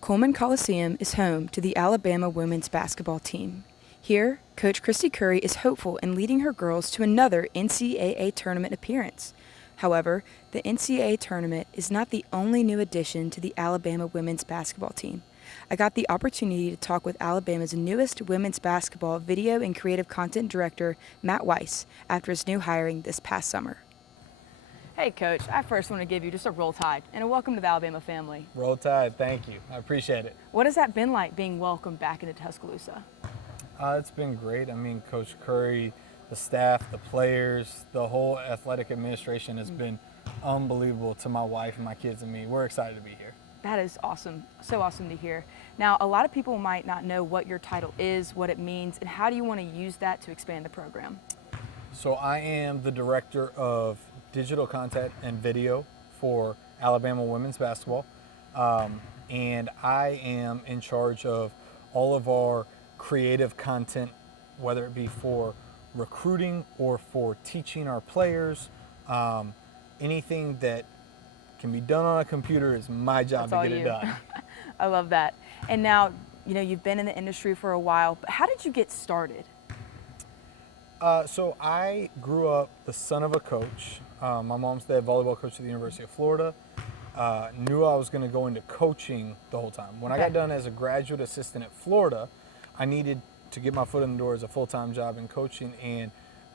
Coleman Coliseum is home to the Alabama women's basketball team. Here, Coach Christy Curry is hopeful in leading her girls to another NCAA tournament appearance. However, the NCAA tournament is not the only new addition to the Alabama women's basketball team. I got the opportunity to talk with Alabama's newest women's basketball video and creative content director, Matt Wise, after his new hiring this past summer. Hey, Coach, I first want to give you just a roll tide and a welcome to the Alabama family. Roll Tide, thank you. I appreciate it. What has that been like being welcomed back into Tuscaloosa? It's been great. I mean, Coach Curry, the staff, the players, the whole athletic administration has been unbelievable to my wife and my kids and me. We're excited to be here. That is awesome. So awesome to hear. Now, a lot of people might not know what your title is, what it means, and how do you want to use that to expand the program? So I am the director of digital content and video for Alabama women's basketball. And I am in charge of all of our creative content, whether it be for recruiting or for teaching our players. Anything that can be done on a computer is my job to get it done. I love that. And now, you've been in the industry for a while, but how did you get started? So I grew up the son of a coach. My mom's the volleyball coach at the University of Florida. Knew I was going to go into coaching the whole time. When I got done as a graduate assistant at Florida, I needed to get my foot in the door as a full-time job in coaching, and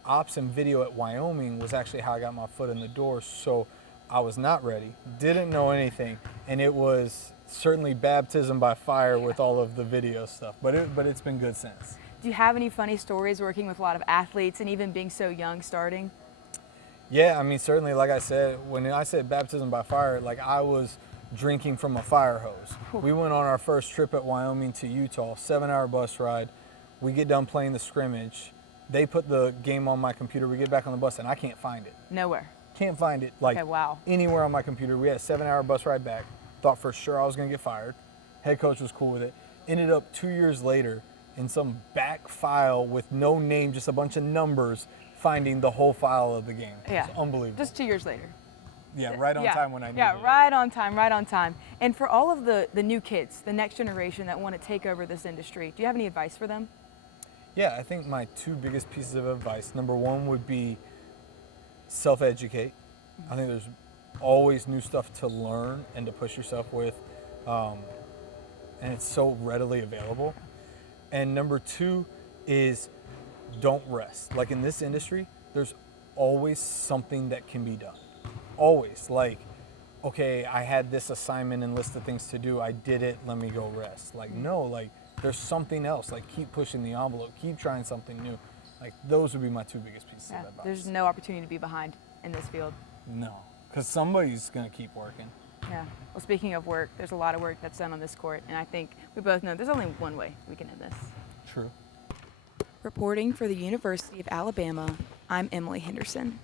ops and video at Wyoming was actually how I got my foot in the door. So I was not ready, didn't know anything, and it was certainly baptism by fire with all of the video stuff, but it's been good since. Do you have any funny stories working with a lot of athletes and even being so young starting? Yeah, I mean, certainly, like I said, when I said baptism by fire, like I was drinking from a fire hose. We went on our first trip at Wyoming to Utah, 7-hour bus ride. We get done playing the scrimmage. They put the game on my computer. We get back on the bus and I can't find it. Nowhere. Can't find it anywhere on my computer. We had a 7-hour bus ride back. Thought for sure I was going to get fired. Head coach was cool with it. Ended up 2 years later in some back file with no name, just a bunch of numbers, finding the whole file of the game. Yeah. It's unbelievable. Just 2 years later. Yeah, right on time when I needed it. Yeah, right on time. And for all of the new kids, the next generation that want to take over this industry, do you have any advice for them? Yeah, I think my two biggest pieces of advice, number one would be self-educate. I think there's always new stuff to learn and to push yourself with, and it's so readily available. And number two is don't rest. Like in this industry, there's always something that can be done. Always. Like, okay, I had this assignment and list of things to do. I did it. Let me go rest. Like, no, like there's something else. Like keep pushing the envelope. Keep trying something new. Like those would be my two biggest pieces of advice. There's no opportunity to be behind in this field. No, because somebody's going to keep working. Yeah. Well, speaking of work, there's a lot of work that's done on this court, and I think we both know there's only one way we can end this. True. Reporting for the University of Alabama, I'm Emily Henderson.